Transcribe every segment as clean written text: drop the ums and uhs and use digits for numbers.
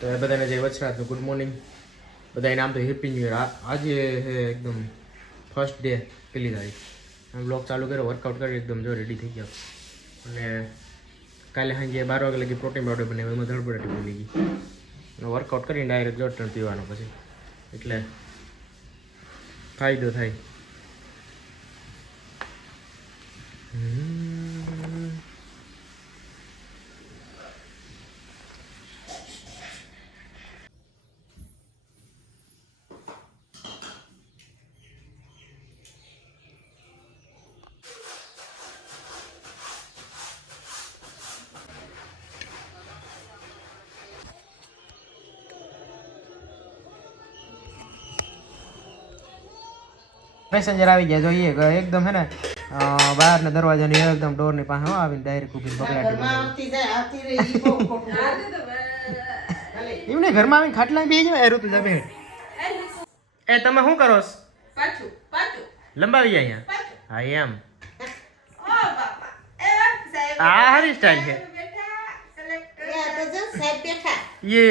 તો એ બધાને જય વચરાજનું ગુડ મોર્નિંગ. બધાને નામ તો હેપી ન્યુ યર. આજે છે એકદમ ફર્સ્ટ ડે, પહેલી તારીખ. બ્લોગ ચાલુ કર્યો, વર્કઆઉટ કરી એકદમ જો રેડી થઈ ગયો. અને કાલે સાંજે 12 વાગે લગી પ્રોટીન પાવડર બનાવ્યો, એમાં ધડપડાટી બોલી ગઈ. અને વર્કઆઉટ કરીને ડાયરેક્ટ જો ટર્ન પીવાનો પછી, એટલે ફાયદો થાય. પેસેન્જર આવી ગયા જોઈએ એકદમ હે ને બહારના દરવાજાની એકદમ ડોરની પાસે આવીને ડાયરેક્ટ ઊભી બગડાટી એમને ઘરમાં આવીને ખાટલા બેસી જાય ઋતુ જાબે. એ તમે શું કરો છો? લંબાવી જાય અહીંયા. હા એમ આ હારી સ્ટાઈલ છે ये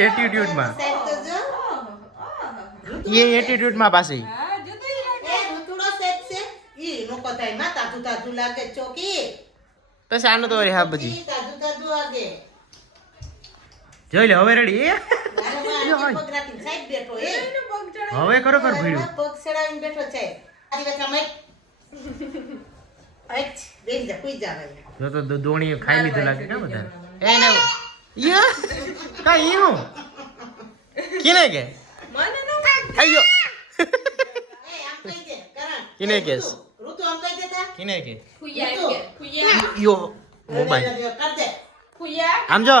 एटीट्यूड में पासे આનો તો હા બજી જોઈ લે. હવે રેડી હવે ખરેખર ભીડું જો તો દોણી ખાઈ લીધું લાગે કા બધા એને કઈ હું કિને કે મને નો આયો કિને કેસ ઋતુ આમ કઈ દેતા કિને કે ખુયા યો મોબાઈલ કર દે ખુયા આમ જો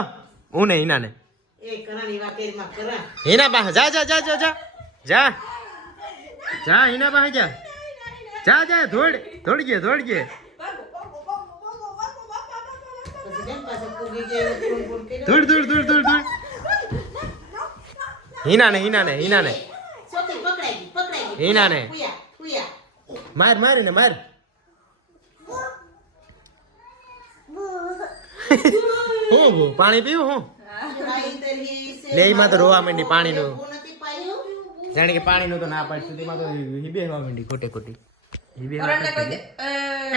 હું ને ઈના ને એ કરાની વાકેર માં કરા ઈના પાસે જા જા જા જા જા જા જા ઈના પાસે જા જા જા દોડ દોડ કે દૂર દૂર દૂર દૂર દૂર હિના ને માર મારીને માર. હું પાણી પીવું હું લે એમાં તો રોવા માંડી પાણીનું જાણે કે પાણીનું તો ના પાડતું તેમાં તો હિબેવા માંડી ખોટે ખોટી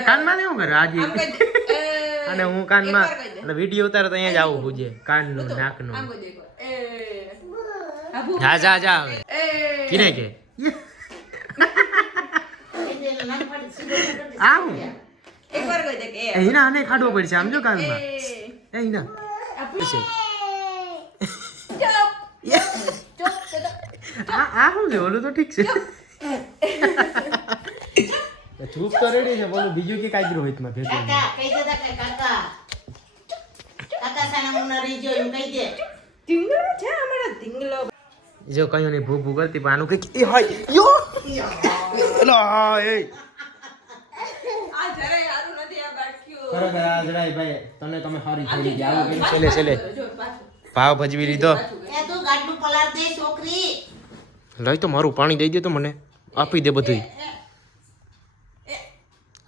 કાનમાં શું કરે આજે અને હું કાનમાં અને વિડીયો ઉતારો તો અહીંયા જ આવું પૂજે કાનનું નાકનું. જા જા જા હવે કિને કે આવ એના આને ખાડવો પડશે આમ જો કાનમાં એના આ શું છે ઓલું તો ઠીક છે ચૂપ તો રેડી છે બોલું બીજું કે કાજરો હોય માં ભેગું કાકા કહી દેતા કે કાકા સાના મુના રહી જો એમ કહી દે ઢીંગલો છે અમારો ઢીંગલો જો કયો ને ભૂ ભૂ કરતી પાનું કે એ હોય યો લો એ આ જરા યારું નથી આ બાટક્યો ખરેખર આ જરા ભાઈ તમે હારી થઈ ગયા આવું કેમ છેલે ભાવ ભજવી લીધો એ તું ગાડનું પલાર દે છોકરી લઈ તો મારું પાણી દઈ દે તો મને આપી દે બધું.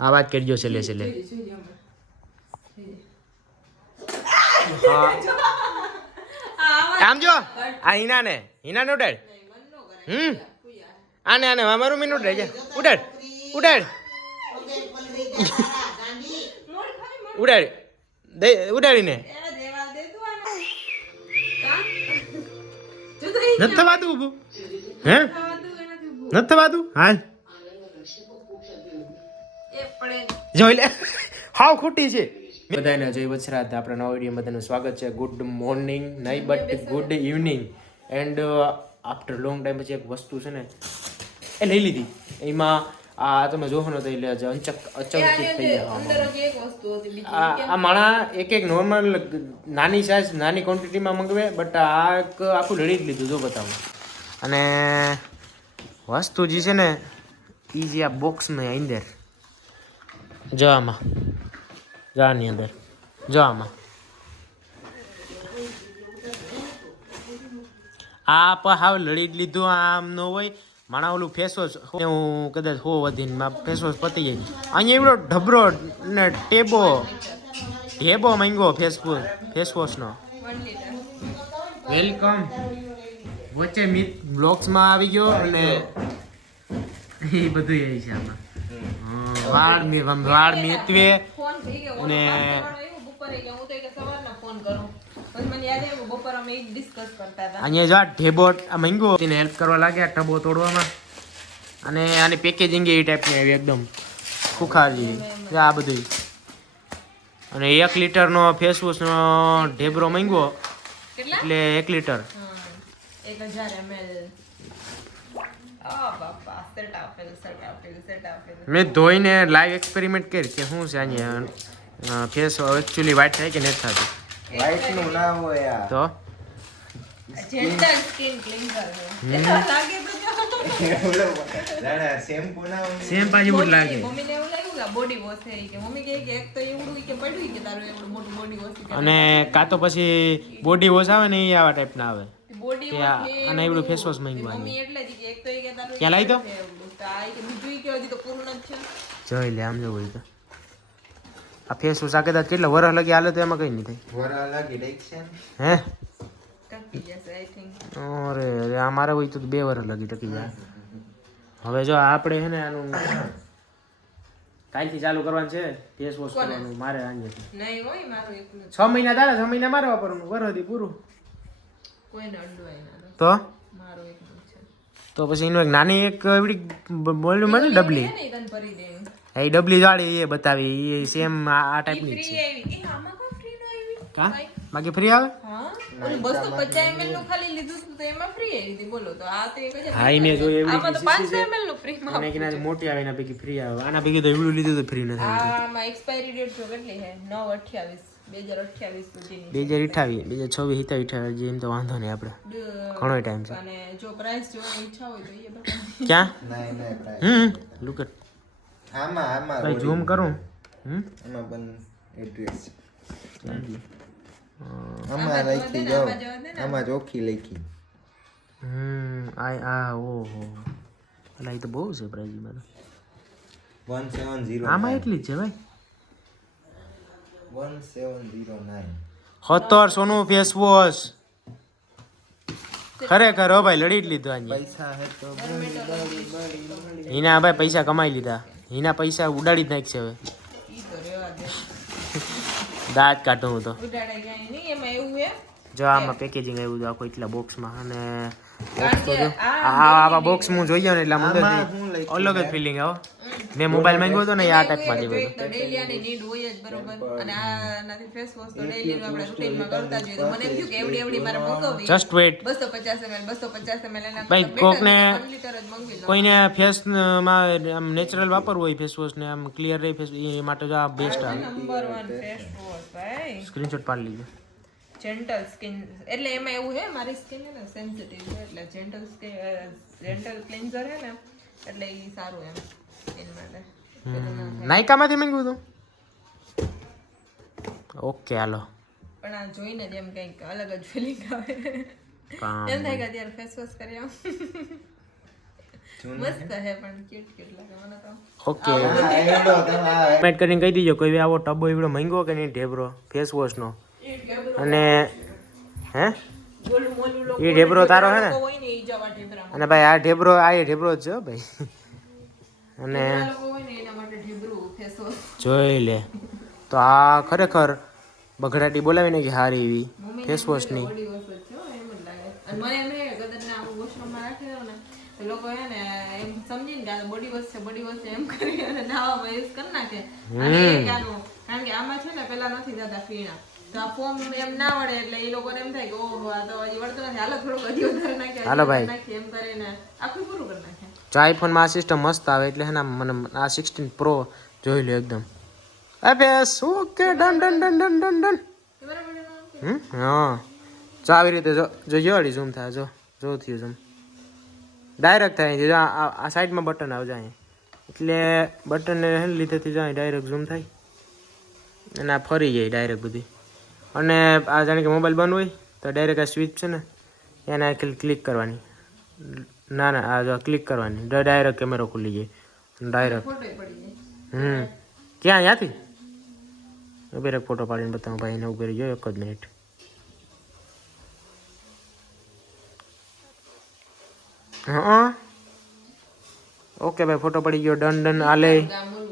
આ વાત કરજો છેલ્લે આમ જો આ હિનાને ઉડાડ આને મારું મીન ઉડાડ જા ઉડાડ ઉડાડીને નથી થવાતું ઊભું હે નથી થવાતું હાલ જોઈ લે હાવ ખોટી છે. બધાને જય વચરાજ, આપણા નવા વિડીયો બધાનું સ્વાગત છે. ગુડ મોર્નિંગ નહીં but good evening and after long time પછી એક વસ્તુ છે ને એ લઈ લીધી. એમાં આ તમે જોવો ને તો એટલે અચંકિત થઈ જાય. આ માણા એક નોર્મલ નાની સાઈઝ નાની ક્વોન્ટિટીમાં મંગાવે બટ આ એક આખું લડી જ લીધું જો બતાવું. અને વસ્તુ જે છે ને એ જે આ બોક્સમાં અંદર જો આમાં આની અંદર જો આમાં આ પણ હાવ લડી જ લીધું. આમ ન હોય માણા ઓલું ફેસવોશ હું કદાચ હો વધીને ફેસવોશ પતી જાય. અહીંયા એવડો ઢબરો ને ઢેબો માંગ્યો ફેસવોશનો વેલકમ. વચ્ચે મિત બ્લોગ્સમાં આવી ગયો અને એ બધું એ છે આમાં. વાળ મેતવે ફોન થઈ ગયો અને બપોરે ગયા હું તો એક સવારના ફોન કરું પછી મને યાદ આવ્યું બપોર અમે એક ડિસ્કસ કરતા હતા અહીંયા જો આ ઢેબો મંગો તેને હેલ્પ કરવા લાગ્યા ટબો તોડવામાં અને આની પેકેજિંગ એ ટાઈપની આવી એકદમ ખુખારી આ બધું અને 1 લીટરનો ફેસ વોશનો ઢેબરો મંગ્યો કેટલા એટલે 1 લીટર 1000 ml આ બાપા સેટ આપેલ મેં ધોઈને લાઈવ એક્સપેરિમેન્ટ કરી કે શું છે અહીંયા ફેસ એકચ્યુઅલી વ્હાઈટ થાય કે નથી થતું વ્હાઈટ નું ના હોય યાર તો જેન્ટલ સ્કિન ક્લીન્ઝર છે એ લાગે તો શેમ્પુ ના હોય સેમ પાજી મુટ લાગે મમ્મીને એવું લાગ્યું કે બોડી વોશ છે કે મમ્મી કહે કે એક તો એવડું કે પડ્યું કે તારું એવડું મોટું બોડી વોશ કે અને કાં તો પછી બોડી વોશ આવે ને એ આવા ટાઈપના આવે બોડી કે વોશ અને એવડું ફેસ વોશ માંગવાનું મમ્મી એટલે જ કે એક તો એ કે તારું ક્યાં લાવી દો? એવડું તો આ કે બીજું કે હજી તો પૂરું નથી થયું જોઈ લે આમ જવું તો આ ફેસ વોશ આ કદાચ કેટલા વરસ લગી હાલે તો એમાં કઈ નહીં થાય વરા લાગી ડાયરેક્શન હે ટકી જશે આઈ થિંક અરે અરે આ મારે હોય તો 2 વર્ષ લગી ટકી જાય હવે જો આપણે છે ને આનું કાલથી ચાલુ કરવાનું છે ફેસ વોશ કરવાનું મારે આજે નહીં હોય મારું એકલું 6 મહિના તારા 6 મહિના મારે વાપરવાનું વરદી પૂરું કોઈને અડવાય ના તો મારું એકલું છે તો પછી એનું એક નાની એક એવડી બોલ્યું મળે ને ડબલી નહીં તને ભરી દે એ ડબલી વાળી એ બતાવી એ સેમ આ ટાઈપની જ ફ્રી છે આવી એ આમાં કોઈ ફ્રી નો આવી કા બાકી ફ્રી આવે હા ઓલું 250 ml નું ખાલી લીધું હતું તો એમાં ફ્રી આવી હતી બોલો તો આ તો 1000 હા એ મેં જોયું એવડી આમાં તો 500 ml નું ફ્રી માં અને કિનારે મોટી આવે એના પૈકી ફ્રી આવે આના પૈકી તો એવડું લીધું તો ફ્રી નથી આમાં એક્સપાયરી ડેટ જો કેટલી છે 9/28 સુધીની 2028 2026 27 જે એમ તો વાંધો નહીં આપણે ઘણો ટાઈમ છે અને જો પ્રાઇસ જોવાની ઈચ્છા હોય તો એ બતાવો ક્યાં નહીં લુક એટ આમાં ભાઈ ઝૂમ કરું આમાં પણ એડ્રેસ આમાં લખી જાઓ આમાં ચોખ્ખી લખી ઓહો અલા એ તો બહુ છે પ્રાઇઝ માં 1709 આમાં એટલી જ છે ભાઈ 1709 1700 નું ફેસ વોશ ખરેખર હો ભાઈ લડી જ લીધો આજે પૈસા હે તો બળી હિના ભાઈ પૈસા કમાઈ લીધા હિના પૈસા ઉડાડી જ નાખશે હવે ઈ તો રેવા દે દાંત કાઢું હું તો ઉડાડે ક્યાંય નહીં એમાં એવું હે જો આમાં પેકેજિંગ આવ્યું છે આખો એટલા બોક્સમાં અને કારણ કે આવા બોક્સ હું જોઈએ ને એટલે આમાં અંદરથી શું લખ્યું અલગ જ ફિલિંગ આવે મેં મોબાઈલ માંગ્યો હતો ને એ આ ટાઈપમાં જો જેવો એક તો ડેલી આની નીડ હોય જ બરોબર અને આનાથી ફેસ વોશ તો ડેલી આપણે રૂટીનમાં કરતા જ હોય તો મને એમ થયું કે એવડી મારે મંગાવવી જસ્ટ વેટ 250 ml એના ભાઈ, કરતાં કોકને better 1 લીટર જ મંગાવી લો કોઈને ફેસમાં આમ નેચરલ વાપરવું હોય ફેસ વોશ ને આમ ક્લિયર રહે ફેસ એ માટે જો આ બેસ્ટ આવે નંબર 1 ફેસ વોશ ભાઈ સ્ક્રીનશોટ પાડી લીધો જેન્ટલ સ્કિન એટલે એમાં એવું હે મારી સ્કિન હે ને સેન્સિટિવ છે એટલે જેન્ટલ ક્લીન્ઝર હે ને એટલે ઈ સારું એમ સ્કિન માટે નાયકામાંથી માંગ્યું હતું ઓકે હાલો પણ આ જોઈને જ એમ કંઈક અલગ જ ફિલિંગ આવે કામ એમ થાય કે અત્યારે ફેસ વોશ કરી આવું મસ્ત હે પણ ક્યુટ લાગે મને તો ઓકે એવડો તમારે કમેન્ટ કરીને કહી દીજો કોઈ આવો ટબો એવડો મહેંગો કે નહીં ઢેબરો ફેસ વોશનો અને હે બોલું મોલું લોકો એ ઢેબરો તારો હે ને હોય ને ઈ જવા ઢેબરામાં અને ભાઈ આ ઢેબરો જ છે હો ભાઈ અને લોકો હોય ને એના માટે ઢેબરું ફેસ વોશ જોઈ લે તો આ ખરેખર બગડાટી બોલાવીને કે હારી એવી ફેસ વોશની બોડી વોશ જ છે હો, એમ જ લાગે અને મને એમ લાગે કદાચ ને આમ વોશરૂમમાં રાખી દો ને તો લોકો હે ને એમ સમજીને કે આ બોડી વોશ છે એમ કરી અને નાવામાં યુઝ કરી નાખે અને એ ક્યાંનું કારણ કે આમાં છે ને પેલા નથી થતા ફીણા તો આ ફોર્મ એમ ના વળે એટલે એ લોકોને એમ થાય કે ઓહો આ તો હજી વળતું નથી હાલો થોડુંક હજી વધારે નાખીએ હાલો ભાઈ. એમ કરીને આખું પૂરું કરી નાખે જો આઈફોનમાં આ સિસ્ટમ મસ્ત આવે એટલે હે ને મને આ 16 પ્રો જોઈ લો એકદમ face okay done done done done done done હા જો આવી રીતે જો જોડી ઝૂમ થાય જો થયું ઝૂમ ડાયરેક્ટ થાય જો આ સાઈડમાં બટન આવે જાય એટલે બટનને લીધેથી જાય ડાયરેક્ટ ઝૂમ થાય અને આ ફરી જાય ડાયરેક્ટ બધી અને આ જાણે કે મોબાઈલ બંધ હોય તો ડાયરેક્ટ આ સ્વિચ છે ને એને ક્લિક કરવાની ના આ જો ક્લિક કરવાની ડાયરેક્ટ કેમેરો ખુલી જાય ડાયરેક્ટ ફોટો પડી જાય ક્યાં ત્યાંથી ઉભેરે ફોટો પાડીને બતાવું ભાઈને ઉભેરે જો એક જ મિનિટ હા ઓકે ભાઈ ફોટો પડી ગયો ડન આલે ગામું